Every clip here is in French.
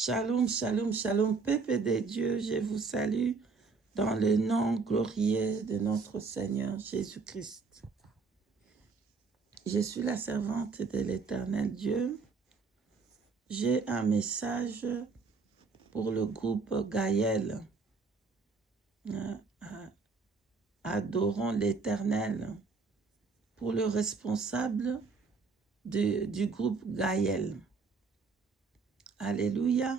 Shalom, shalom, shalom, peuple de Dieu, je vous salue dans le nom glorieux de notre Seigneur Jésus-Christ. Je suis la servante de l'Éternel Dieu. J'ai un message pour le groupe Gaël. Adorons l'Éternel. Pour le responsable du groupe Gaël. Alléluia.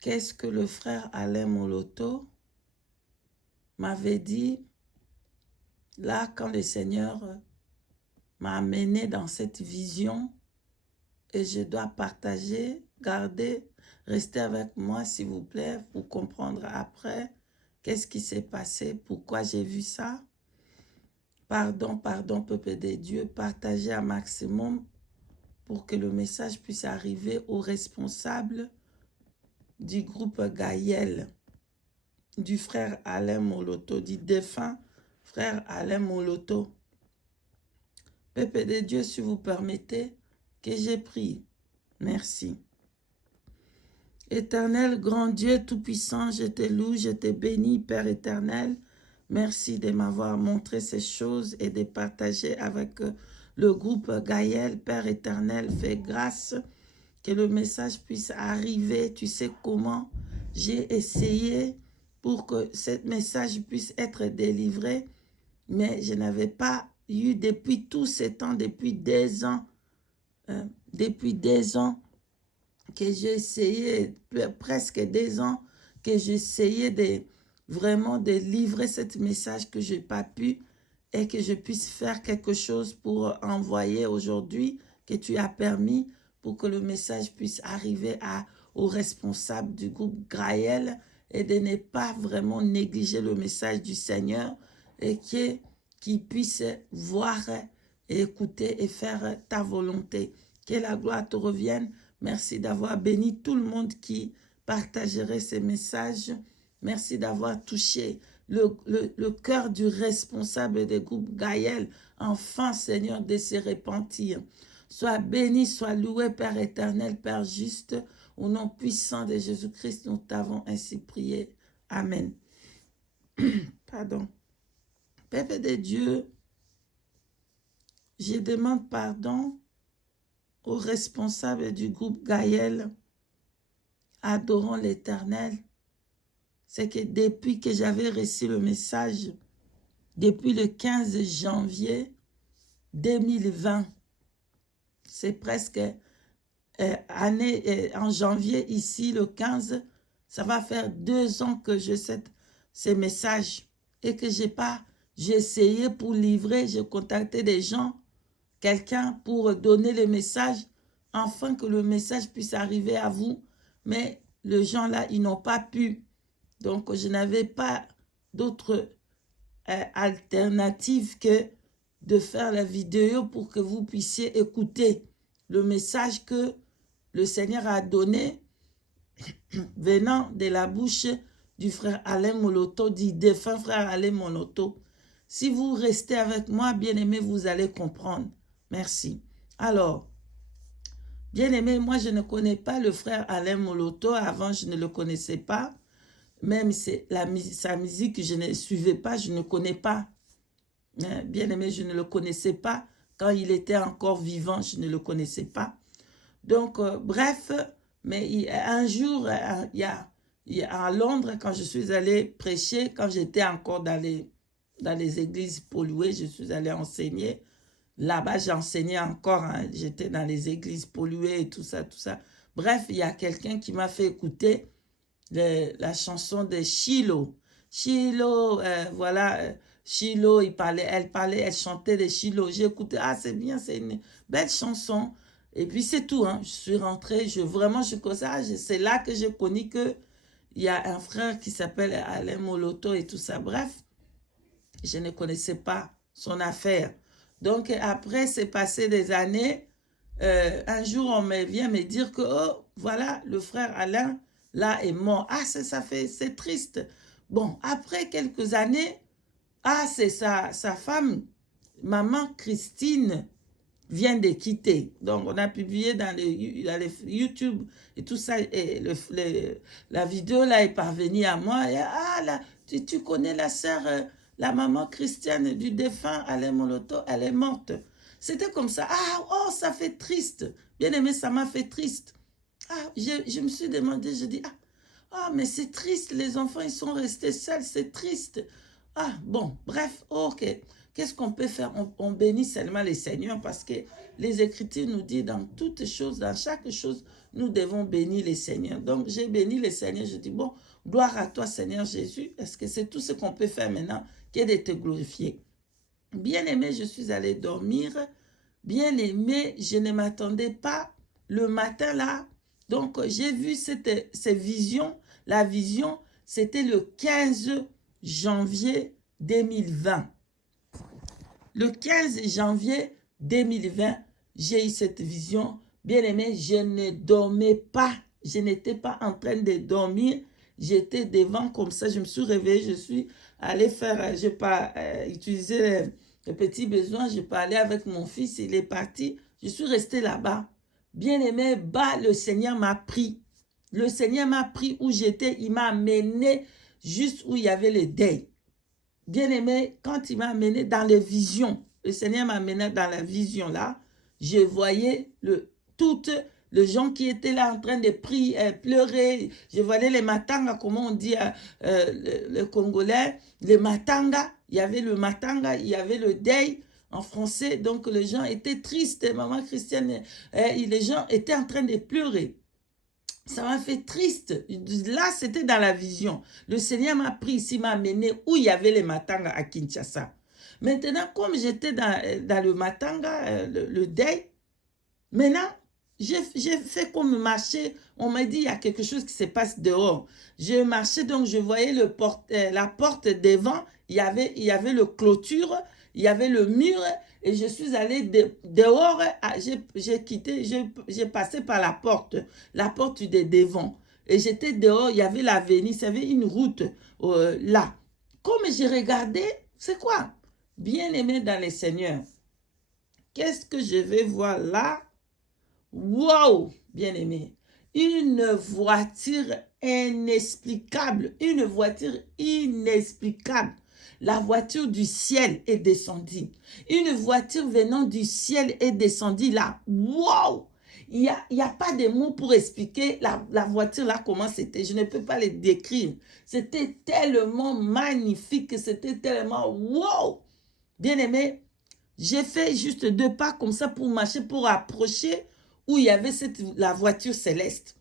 Qu'est-ce que le frère Alain Moloto m'avait dit là quand le Seigneur m'a amené dans cette vision et je dois partager, garder, rester avec moi s'il vous plaît pour comprendre après qu'est-ce qui s'est passé, pourquoi j'ai vu ça. Pardon, peuple de Dieu, partagez un maximum pour que le message puisse arriver aux responsables du groupe Gaël, du frère Alain Moloto, du défunt frère Alain Moloto. Peuple de Dieu, si vous permettez, que j'ai pris. Merci. Éternel, grand Dieu tout-puissant, je te loue, je te bénis, Père éternel. Merci de m'avoir montré ces choses et de partager avec le groupe Gaël. Père éternel, fais grâce que le message puisse arriver. Tu sais comment j'ai essayé pour que ce message puisse être délivré, mais je n'avais pas eu depuis tous ces temps, depuis des ans que j'ai essayé, presque des ans, que j'essayais vraiment de livrer ce message que je n'ai pas pu et que je puisse faire quelque chose pour envoyer aujourd'hui, que tu as permis pour que le message puisse arriver aux responsables du groupe Gaël et de ne pas vraiment négliger le message du Seigneur et qu'ils puissent voir et écouter et faire ta volonté. Que la gloire te revienne. Merci d'avoir béni tout le monde qui partagerait ces messages. Merci d'avoir touché le cœur du responsable des groupes Gaël. Enfin, Seigneur, de se repentir. Sois béni, sois loué, Père éternel, Père juste. Au nom puissant de Jésus-Christ, nous t'avons ainsi prié. Amen. Pardon. Père de Dieu, je demande pardon aux responsables du groupe Gaël. Adorons l'Éternel. C'est que depuis que j'avais reçu le message, depuis le 15 janvier 2020, c'est presque en janvier ici, le 15, ça va faire 2 ans que je sais ces messages et que j'ai essayé pour livrer, j'ai contacté des gens, quelqu'un pour donner le message, afin que le message puisse arriver à vous, mais les gens là, ils n'ont pas pu. Donc, je n'avais pas d'autre alternative que de faire la vidéo pour que vous puissiez écouter le message que le Seigneur a donné venant de la bouche du frère Alain Moloto, du défunt frère Alain Moloto. Si vous restez avec moi, bien-aimé, vous allez comprendre. Merci. Alors, bien-aimé, moi, je ne connais pas le frère Alain Moloto. Avant, je ne le connaissais pas. Même sa musique, je ne suivais pas, je ne connais pas. Bien-aimé, je ne le connaissais pas. Quand il était encore vivant, je ne le connaissais pas. Donc, bref, mais un jour, à Londres, quand je suis allée prêcher, quand j'étais encore dans les églises polluées, je suis allée enseigner. Là-bas, j'enseignais encore, hein, j'étais dans les églises polluées et tout ça, tout ça. Bref, il y a quelqu'un qui m'a fait écouter la chanson de Shiloh. Shiloh, voilà, Shiloh, elle chantait de Shiloh. J'ai écouté, ah c'est bien, c'est une belle chanson. Et puis c'est tout, hein. Je suis rentrée, c'est là que j'ai connu que il y a un frère qui s'appelle Alain Moloto et tout ça. Bref, je ne connaissais pas son affaire. Donc après, c'est passé des années. Un jour, on vient me dire que, oh, voilà, le frère Alain, là, est mort. Ah, c'est triste. Bon, après quelques années, ah, c'est sa femme, maman Christine, vient de quitter. Donc, on a publié dans les YouTube et tout ça. Et la vidéo là est parvenue à moi. Et, ah, là, tu connais la sœur, la maman Christiane du défunt Alain Moloto, elle est morte. C'était comme ça. Ah, oh, ça fait triste. Bien aimé, ça m'a fait triste. Ah, je me suis demandé, je dis, ah, mais c'est triste, les enfants, ils sont restés seuls, c'est triste. Ah, bon, bref, ok. Qu'est-ce qu'on peut faire? On bénit seulement les Seigneurs parce que les Écritures nous disent dans toutes choses, dans chaque chose, nous devons bénir les Seigneurs. Donc, j'ai béni les Seigneurs. Je dis, bon, gloire à toi, Seigneur Jésus, parce que c'est tout ce qu'on peut faire maintenant, qui est de te glorifier. Bien-aimé, je suis allée dormir. Bien-aimé, je ne m'attendais pas le matin là. Donc, j'ai vu ces visions. La vision, c'était le 15 janvier 2020. Le 15 janvier 2020, j'ai eu cette vision. Bien-aimé, je ne dormais pas. Je n'étais pas en train de dormir. J'étais devant comme ça. Je me suis réveillée. Je suis allée faire, je n'ai pas utilisé les petits besoins. Je parlais avec mon fils. Il est parti. Je suis restée là-bas. Bien-aimé, le Seigneur m'a pris. Le Seigneur m'a pris où j'étais. Il m'a amené juste où il y avait le deuil. Bien-aimé, quand il m'a amené dans les visions, le Seigneur m'a amené dans la vision là, je voyais toutes les gens qui étaient là en train de prier, pleurer. Je voyais les matanga, comment on dit le Congolais, les matanga. Il y avait le matanga, il y avait le deuil en français. Donc les gens étaient tristes. Maman Christiane, les gens étaient en train de pleurer. Ça m'a fait triste. Là, c'était dans la vision. Le Seigneur m'a pris ici, m'a amené où il y avait les matanga à Kinshasa. Maintenant, comme j'étais dans le matanga, le deuil, maintenant, j'ai fait comme marcher. On m'a dit, il y a quelque chose qui se passe dehors. Je marchais, donc je voyais la porte devant. Il y avait le clôture, il y avait le mur. Et je suis allée dehors, j'ai quitté, j'ai passé par la porte de devant. Et j'étais dehors, il y avait l'avenue, il y avait une route là. Comme j'ai regardé, c'est quoi? Bien-aimé dans les Seigneurs. Qu'est-ce que je vais voir là? Wow, bien-aimé. Une voiture inexplicable, une voiture inexplicable. La voiture du ciel est descendue. Une voiture venant du ciel est descendue là. Wow! Il y a pas de mots pour expliquer la voiture là, comment c'était. Je ne peux pas les décrire. C'était tellement magnifique, c'était tellement wow! Bien-aimé, j'ai fait juste 2 pas comme ça pour marcher, pour approcher où il y avait la voiture céleste.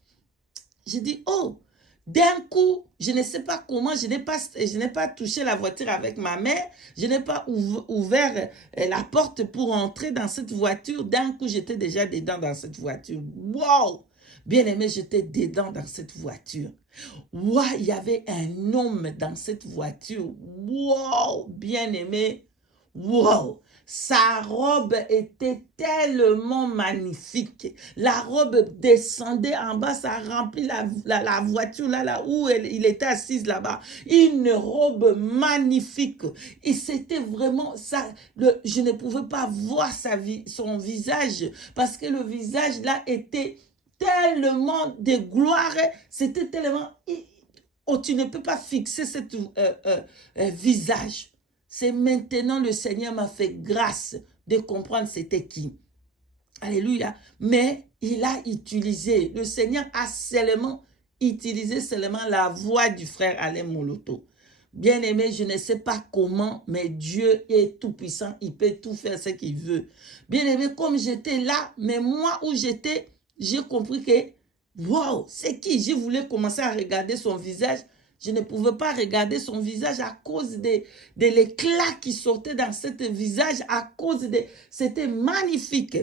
J'ai dit, oh! D'un coup, je ne sais pas comment, je n'ai pas touché la voiture avec ma main, je n'ai pas ouvert la porte pour entrer dans cette voiture. D'un coup, j'étais déjà dedans dans cette voiture. Wow! Bien-aimé, j'étais dedans dans cette voiture. Wow! Il y avait un homme dans cette voiture. Wow! Bien-aimé. Wow! Sa robe était tellement magnifique. La robe descendait en bas, ça remplit la voiture là où il était assis là-bas. Une robe magnifique. Et c'était vraiment ça. Je ne pouvais pas voir son visage parce que le visage là était tellement de gloire. C'était tellement... Oh, tu ne peux pas fixer ce visage. C'est maintenant le Seigneur m'a fait grâce de comprendre c'était qui. Alléluia. Mais il a utilisé, le Seigneur a seulement utilisé la voix du frère Alain Moloto. Bien-aimé, je ne sais pas comment, mais Dieu est tout puissant, il peut tout faire ce qu'il veut. Bien-aimé, comme j'étais là, mais moi où j'étais, j'ai compris que, wow, c'est qui? Je voulais commencer à regarder son visage. Je ne pouvais pas regarder son visage à cause de l'éclat qui sortait dans ce visage, à cause de... C'était magnifique.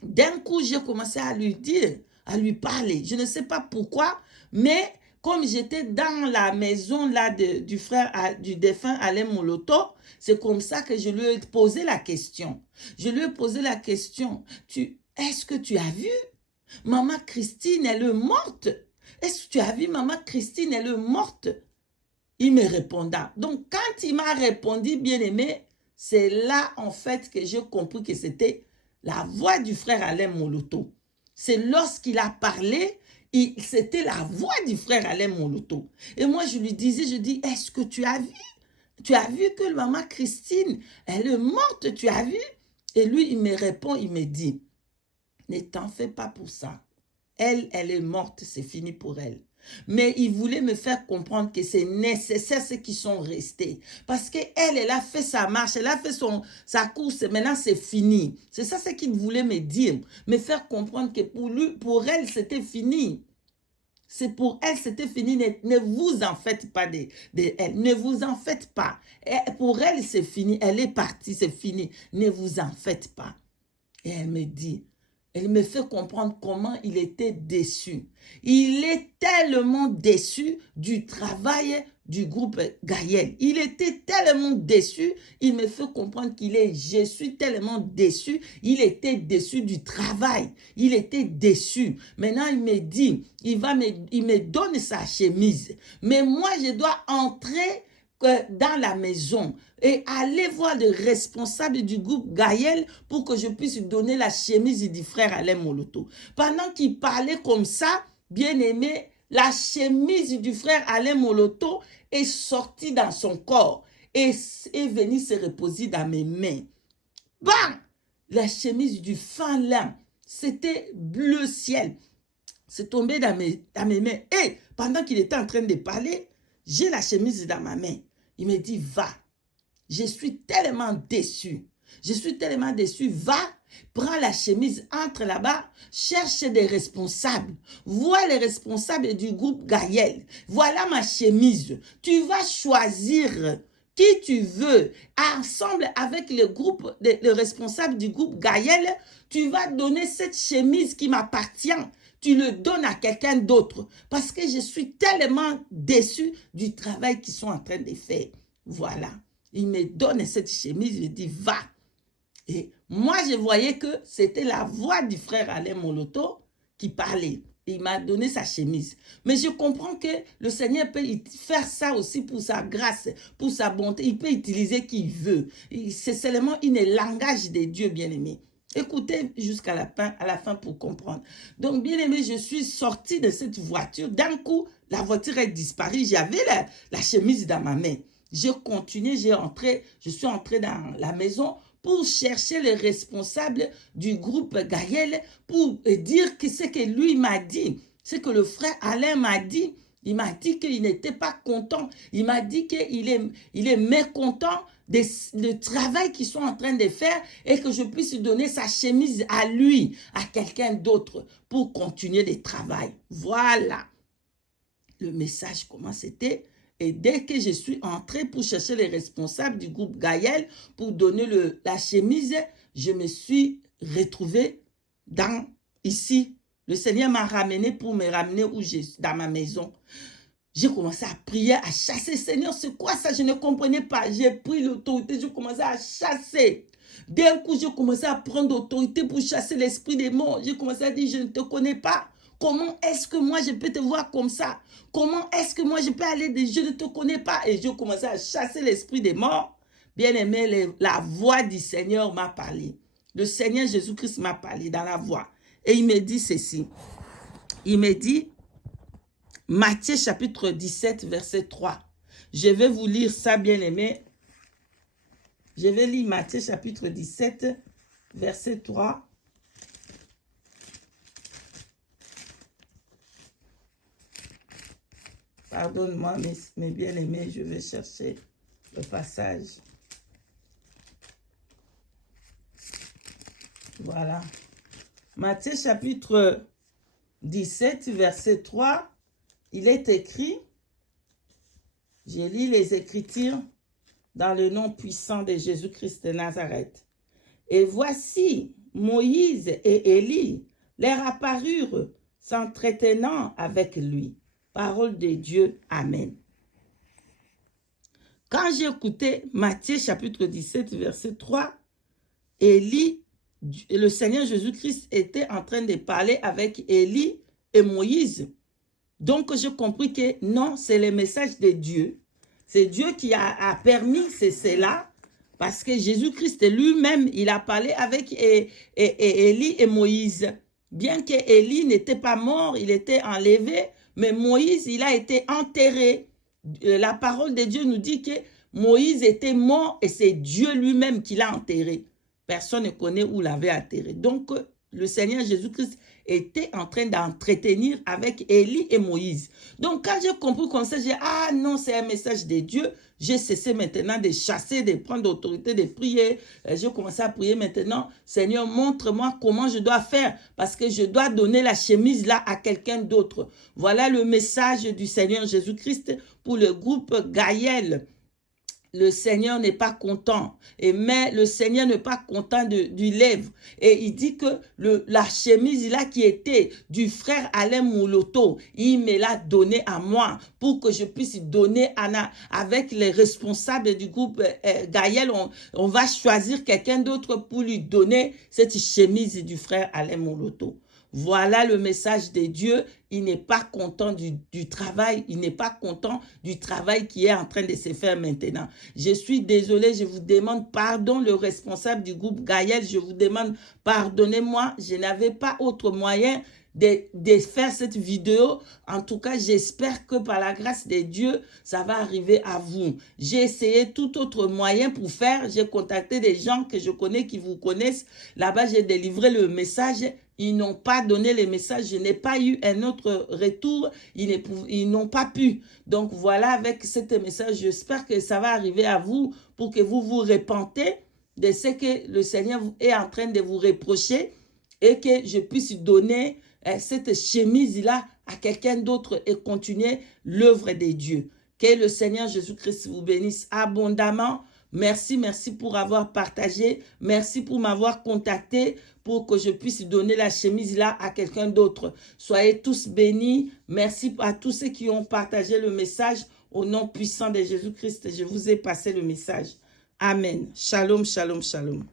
D'un coup, j'ai commencé à lui dire, à lui parler. Je ne sais pas pourquoi, mais comme j'étais dans la maison là du frère, du défunt Alain Moloto, c'est comme ça que je lui ai posé la question. Je lui ai posé la question, est-ce que tu as vu? Maman Christine, elle est morte. Est-ce que tu as vu maman Christine, elle est morte? Il me répondra. Donc, quand il m'a répondu, bien-aimé, c'est là, en fait, que j'ai compris que c'était la voix du frère Alain Moloto. C'est lorsqu'il a parlé, c'était la voix du frère Alain Moloto. Et moi, je lui disais, je dis, est-ce que tu as vu? Tu as vu que maman Christine, elle est morte, tu as vu? Et lui, il me répond, il me dit, ne t'en fais pas pour ça. Elle est morte, c'est fini pour elle. Mais il voulait me faire comprendre que c'est nécessaire ceux qui sont restés. Parce qu'elle, elle a fait sa marche, elle a fait sa course, et maintenant c'est fini. C'est ça ce qu'il voulait me dire. Me faire comprendre que pour elle, c'était fini. C'est pour elle, c'était fini. Ne vous en faites pas de elle. Ne vous en faites pas. Pour elle, c'est fini. Elle est partie, c'est fini. Ne vous en faites pas. Et elle me dit, elle me fait comprendre comment il était déçu. Il est tellement déçu du travail du groupe Gaël. Il était tellement déçu, il me fait comprendre je suis tellement déçu. Il était déçu du travail. Il était déçu. Maintenant, il me dit, il me donne sa chemise. Mais moi, je dois entrer dans la maison et aller voir le responsable du groupe Gaël pour que je puisse donner la chemise du frère Alain Moloto. Pendant qu'il parlait comme ça, bien aimé, la chemise du frère Alain Moloto est sortie dans son corps et est venue se reposer dans mes mains. Bam! La chemise du fin lin, c'était bleu ciel. C'est tombé dans mes mains. Et pendant qu'il était en train de parler, j'ai la chemise dans ma main. Il me dit, va. Je suis tellement déçu. Je suis tellement déçu. Va, prends la chemise, entre là-bas, cherche des responsables. Vois les responsables du groupe Gaël. Voilà ma chemise. Tu vas choisir qui tu veux. Ensemble avec le responsable du groupe Gaël, tu vas donner cette chemise qui m'appartient. Tu le donnes à quelqu'un d'autre parce que je suis tellement déçu du travail qu'ils sont en train de faire. Voilà. Il me donne cette chemise, il me dit, va. Et moi, je voyais que c'était la voix du frère Alain Moloto qui parlait. Il m'a donné sa chemise. Mais je comprends que le Seigneur peut faire ça aussi pour sa grâce, pour sa bonté. Il peut utiliser qui il veut. C'est seulement un langage de Dieu, bien-aimé. Écoutez jusqu'à la fin pour comprendre. Donc, bien aimé, je suis sortie de cette voiture. D'un coup, la voiture est disparue. J'avais la chemise dans ma main. J'ai continué, je suis entrée dans la maison pour chercher le responsable du groupe Gaël pour dire que ce que lui m'a dit, ce que le frère Alain m'a dit. Il m'a dit qu'il n'était pas content. Il m'a dit qu'il est mécontent du travail qu'ils sont en train de faire et que je puisse donner sa chemise à lui, à quelqu'un d'autre pour continuer le travail. Voilà le message, comment c'était. Et dès que je suis entrée pour chercher les responsables du groupe Gaël pour donner la chemise, je me suis retrouvée ici. Le Seigneur m'a ramené pour me ramener dans ma maison. J'ai commencé à prier, à chasser. Seigneur, c'est quoi ça? Je ne comprenais pas. J'ai pris l'autorité, j'ai commencé à chasser. D'un coup, j'ai commencé à prendre l'autorité pour chasser l'esprit des morts. J'ai commencé à dire, je ne te connais pas. Comment est-ce que moi, je peux te voir comme ça? Comment est-ce que moi, je peux aller dire, je ne te connais pas? Et j'ai commencé à chasser l'esprit des morts. Bien aimé, la voix du Seigneur m'a parlé. Le Seigneur Jésus-Christ m'a parlé dans la voix. Et il me dit ceci. Il me dit, Matthieu chapitre 17, verset 3. Je vais vous lire ça, bien aimé. Je vais lire Matthieu chapitre 17, verset 3. Pardonne-moi, mes bien-aimés, je vais chercher le passage. Voilà. Matthieu chapitre 17, verset 3, il est écrit, je lis les Écritures dans le nom puissant de Jésus-Christ de Nazareth. Et voici, Moïse et Élie leur apparurent s'entretenant avec lui. Parole de Dieu. Amen. Quand j'ai écouté Matthieu chapitre 17, verset 3, Élie, le Seigneur Jésus-Christ était en train de parler avec Élie et Moïse. Donc, j'ai compris que non, c'est le message de Dieu. C'est Dieu qui a permis cela Parce que Jésus-Christ lui-même, il a parlé avec Élie et Moïse. Bien que Élie n'était pas mort, il était enlevé, mais Moïse, il a été enterré. La parole de Dieu nous dit que Moïse était mort et c'est Dieu lui-même qui l'a enterré. Personne ne connaît où l'avait enterré. Donc, le Seigneur Jésus-Christ était en train d'entretenir avec Élie et Moïse. Donc, quand j'ai compris comme ça, j'ai dit, ah non, c'est un message de Dieu. J'ai cessé maintenant de chasser, de prendre l'autorité, de prier. J'ai commencé à prier maintenant. Seigneur, montre-moi comment je dois faire parce que je dois donner la chemise là à quelqu'un d'autre. Voilà le message du Seigneur Jésus-Christ pour le groupe Gaël. Le Seigneur n'est pas content. Mais le Seigneur n'est pas content du lèvre. Et il dit que la chemise là qui était du frère Alain Mouloto, il me l'a donné à moi pour que je puisse donner avec les responsables du groupe Gaël. On va choisir quelqu'un d'autre pour lui donner cette chemise du frère Alain Mouloto. Voilà le message de Dieu. Il n'est pas content du travail. Il n'est pas content du travail qui est en train de se faire maintenant. Je suis désolé, je vous demande pardon, le responsable du groupe Gaël. Je vous demande, pardonnez-moi, je n'avais pas autre moyen de faire cette vidéo. En tout cas, j'espère que par la grâce de Dieu, ça va arriver à vous. J'ai essayé tout autre moyen pour faire. J'ai contacté des gens que je connais, qui vous connaissent. Là-bas, j'ai délivré le message. Ils n'ont pas donné les messages. Je n'ai pas eu un autre retour. Ils n'ont pas pu. Donc, voilà, avec ce message, j'espère que ça va arriver à vous pour que vous vous repentez de ce que le Seigneur est en train de vous reprocher et que je puisse donner cette chemise-là à quelqu'un d'autre et continuer l'œuvre de Dieu. Que le Seigneur Jésus-Christ vous bénisse abondamment. Merci, merci pour avoir partagé. Merci pour m'avoir contacté pour que je puisse donner la chemise-là à quelqu'un d'autre. Soyez tous bénis. Merci à tous ceux qui ont partagé le message. Au nom puissant de Jésus-Christ, je vous ai passé le message. Amen. Shalom, shalom, shalom.